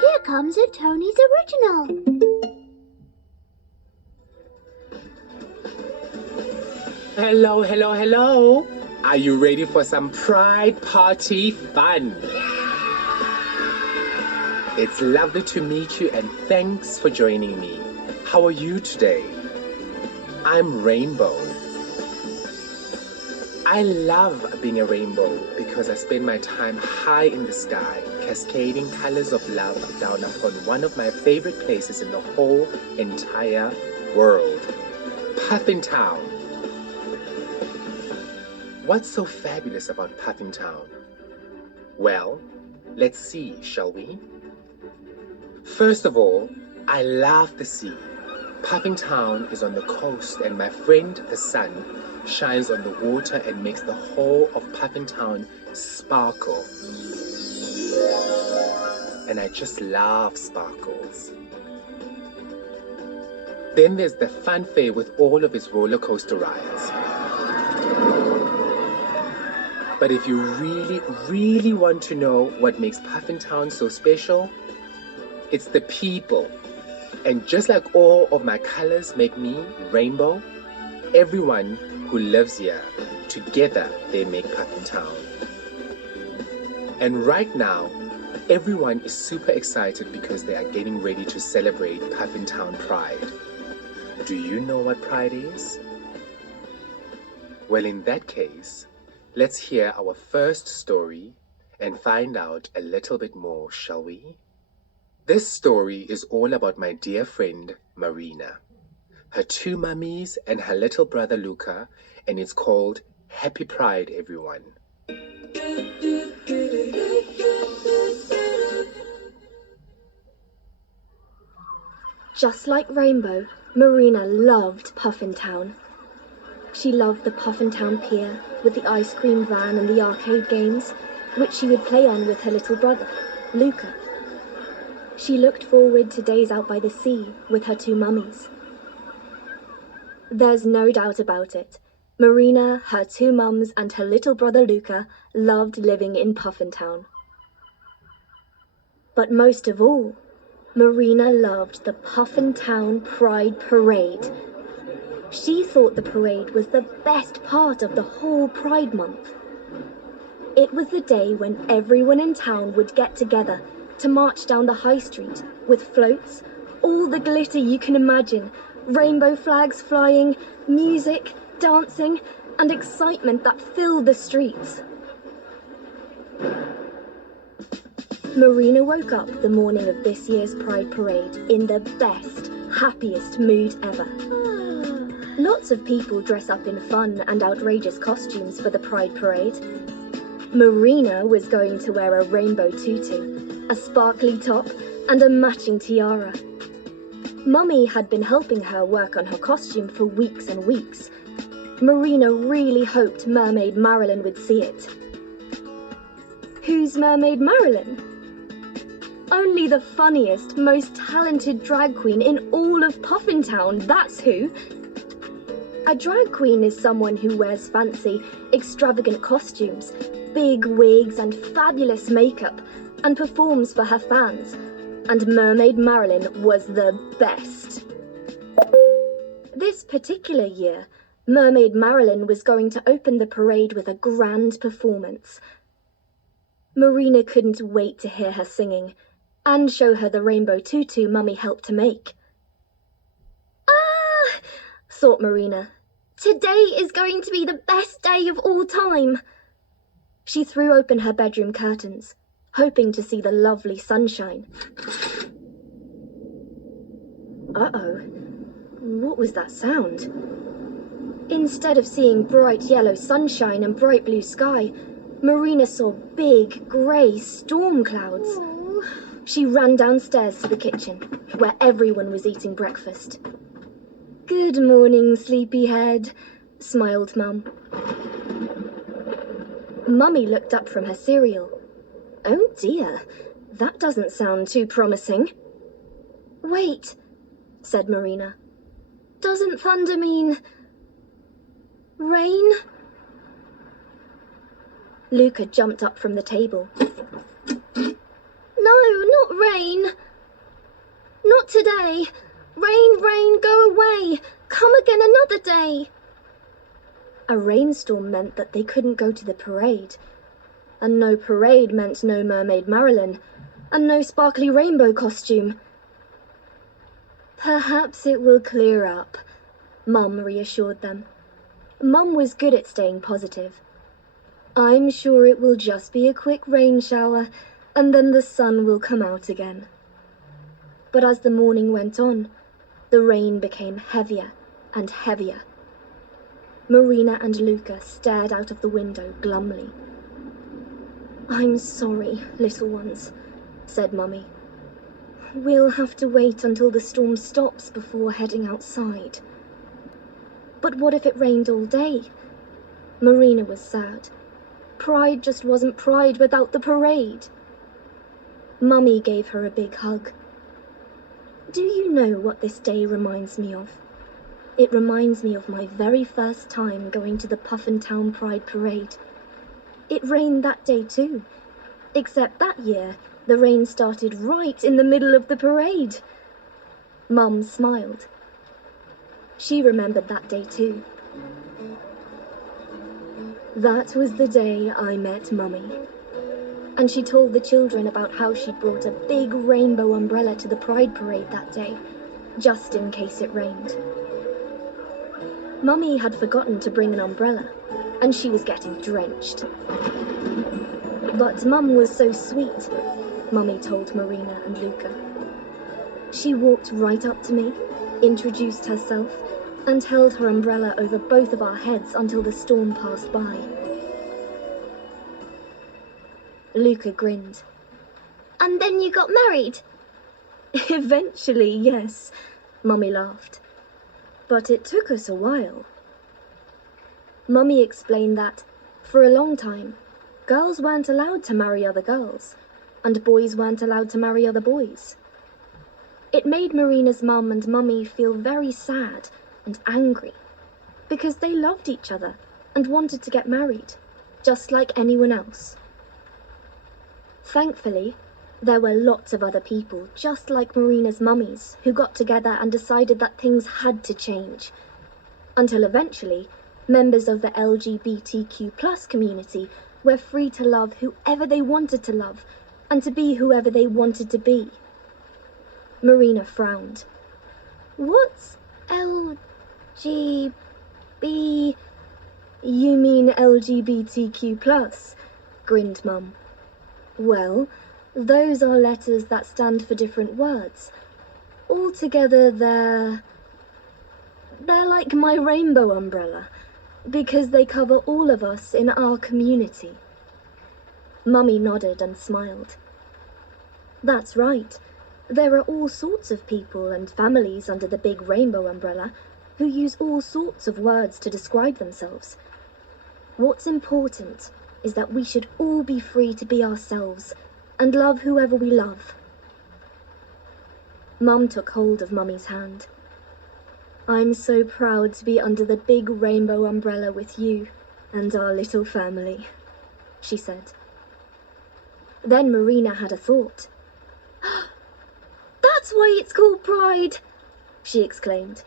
Here comes a Tonies original. Hello, hello, hello. Are you ready for some Pride Party fun? It's lovely to meet you and thanks for joining me. How are you today? I'm Rainbow. I love being a rainbow because I spend my time high in the sky, cascading colors of love down upon one of my favorite places in the whole entire world, Puffin Town. What's so fabulous about Puffin Town? Well, let's see, shall we? First of all, I love the sea. Puffin Town is on the coast and my friend the sun shines on the water and makes the whole of Puffin Town sparkle. And I just love sparkles. Then there's the fun fair with all of its roller coaster rides. But if you really want to know what makes Puffin Town so special, it's the people. And just like all of my colors make me rainbow, everyone who lives here, together they make Puffin Town. And right now, everyone is super excited because they are getting ready to celebrate Puffin Town Pride. Do you know what Pride is? Well, in that case, let's hear our first story and find out a little bit more, shall we? This story is all about my dear friend, Marina, her two mummies and her little brother, Luca, and it's called Happy Pride, everyone. Just like Rainbow, Marina loved Puffin Town. She loved the Puffin Town pier with the ice cream van and the arcade games, which she would play on with her little brother, Luca. She looked forward to days out by the sea with her two mummies. There's no doubt about it. Marina, her two mums, and her little brother Luca loved living in Puffin Town. But most of all, Marina loved the Puffin Town Pride Parade. She thought the parade was the best part of the whole Pride Month. It was the day when everyone in town would get together to march down the high street with floats, all the glitter you can imagine, rainbow flags flying, music, dancing, and excitement that filled the streets. Marina woke up the morning of this year's Pride Parade in the best, happiest mood ever. Lots of people dress up in fun and outrageous costumes for the Pride Parade. Marina was going to wear a rainbow tutu, a sparkly top, and a matching tiara. Mummy had been helping her work on her costume for weeks and weeks. Marina really hoped Mermaid Marilyn would see it. Who's Mermaid Marilyn? Only the funniest, most talented drag queen in all of Puffin Town, that's who. A drag queen is someone who wears fancy, extravagant costumes, big wigs and fabulous makeup, and performs for her fans. And Mermaid Marilyn was the best. This particular year, Mermaid Marilyn was going to open the parade with a grand performance. Marina couldn't wait to hear her singing and show her the rainbow tutu Mummy helped to make. Ah, thought Marina. Today is going to be the best day of all time. She threw open her bedroom curtains, hoping to see the lovely sunshine. Uh-oh, what was that sound? Instead of seeing bright yellow sunshine and bright blue sky, Marina saw big, grey storm clouds. Aww. She ran downstairs to the kitchen, where everyone was eating breakfast. Good morning, sleepyhead, smiled Mum. Mummy looked up from her cereal. Oh dear, that doesn't sound too promising. Wait, said Marina. Doesn't thunder mean rain? Luca jumped up from the table. No, not rain. Not today. Rain, rain, go away. Come again another day. A rainstorm meant that they couldn't go to the parade. And no parade meant no Mermaid Marilyn, and no sparkly rainbow costume. Perhaps it will clear up, Mum reassured them. Mum was good at staying positive. I'm sure it will just be a quick rain shower, and then the sun will come out again. But as the morning went on, the rain became heavier and heavier. Marina and Luca stared out of the window glumly. I'm sorry, little ones, said Mummy. We'll have to wait until the storm stops before heading outside. But what if it rained all day? Marina was sad. Pride just wasn't Pride without the parade. Mummy gave her a big hug. Do you know what this day reminds me of? It reminds me of my very first time going to the Puffin Town Pride Parade. It rained that day too, except that year the rain started right in the middle of the parade. Mum smiled. She remembered that day too. That was the day I met Mummy. And she told the children about how she'd brought a big rainbow umbrella to the Pride Parade that day, just in case it rained. Mummy had forgotten to bring an umbrella, and she was getting drenched. But Mum was so sweet, Mummy told Marina and Luca. She walked right up to me, introduced herself, and held her umbrella over both of our heads until the storm passed by. Luca grinned. And then you got married? Eventually, yes, Mummy laughed. But it took us a while. Mummy explained that, for a long time, girls weren't allowed to marry other girls, and boys weren't allowed to marry other boys. It made Marina's mum and Mummy feel very sad and angry, because they loved each other and wanted to get married, just like anyone else. Thankfully, there were lots of other people, just like Marina's mummies, who got together and decided that things had to change, until eventually, members of the LGBTQ+ community were free to love whoever they wanted to love and to be whoever they wanted to be. Marina frowned. What's LGB? You mean LGBTQ+, grinned Mum. Well, those are letters that stand for different words. Altogether, they're like my rainbow umbrella, because they cover all of us in our community. Mummy nodded and smiled. That's right. There are all sorts of people and families under the big rainbow umbrella who use all sorts of words to describe themselves. What's important is that we should all be free to be ourselves and love whoever we love. Mum took hold of Mummy's hand. I'm so proud to be under the big rainbow umbrella with you and our little family, she said. Then Marina had a thought. That's why it's called Pride, she exclaimed.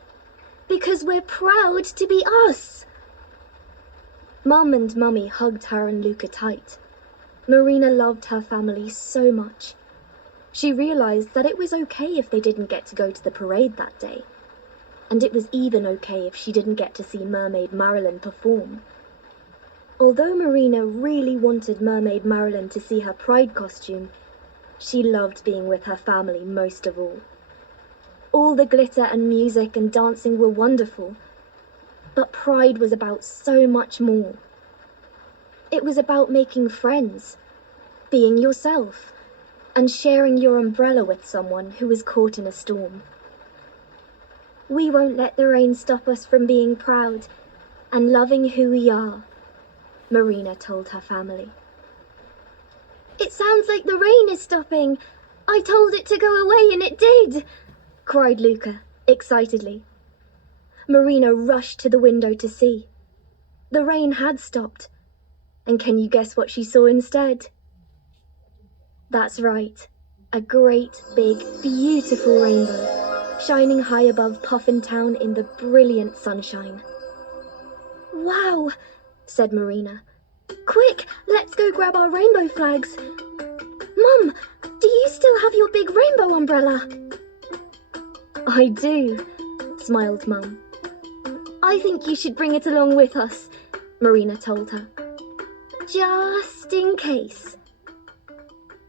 Because we're proud to be us. Mum and Mummy hugged her and Luca tight. Marina loved her family so much. She realised that it was okay if they didn't get to go to the parade that day. And it was even okay if she didn't get to see Mermaid Marilyn perform. Although Marina really wanted Mermaid Marilyn to see her Pride costume, she loved being with her family most of all. All the glitter and music and dancing were wonderful, but Pride was about so much more. It was about making friends, being yourself, and sharing your umbrella with someone who was caught in a storm. We won't let the rain stop us from being proud and loving who we are, Marina told her family. It sounds like the rain is stopping. I told it to go away and it did, cried Luca, excitedly. Marina rushed to the window to see. The rain had stopped. And can you guess what she saw instead? That's right. A great, big, beautiful rainbow, shining high above Puffin town in the brilliant sunshine. Wow, said Marina. Quick, let's go grab our rainbow flags. Mum, do you still have your big rainbow umbrella? I do, smiled Mum. I think you should bring it along with us, Marina told her. Just in case.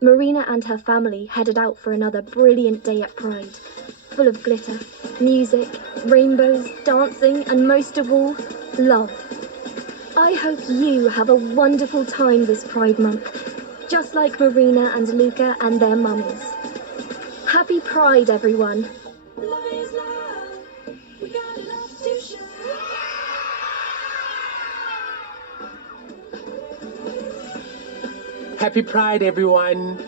Marina and her family headed out for another brilliant day at Pride, full of glitter, music, rainbows, dancing, and most of all, love. I hope you have a wonderful time this Pride Month, just like Marina and Luca and their mummies. Happy Pride, everyone! Love is love. We got love to show. Happy Pride, everyone!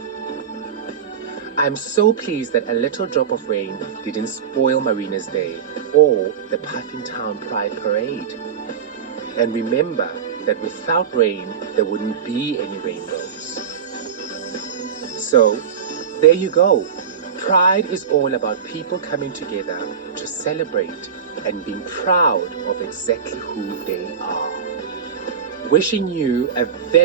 I'm so pleased that a little drop of rain didn't spoil Marina's day or the Puffin Town Pride Parade. And remember that without rain, there wouldn't be any rainbows. So, there you go. Pride is all about people coming together to celebrate and being proud of exactly who they are. Wishing you a very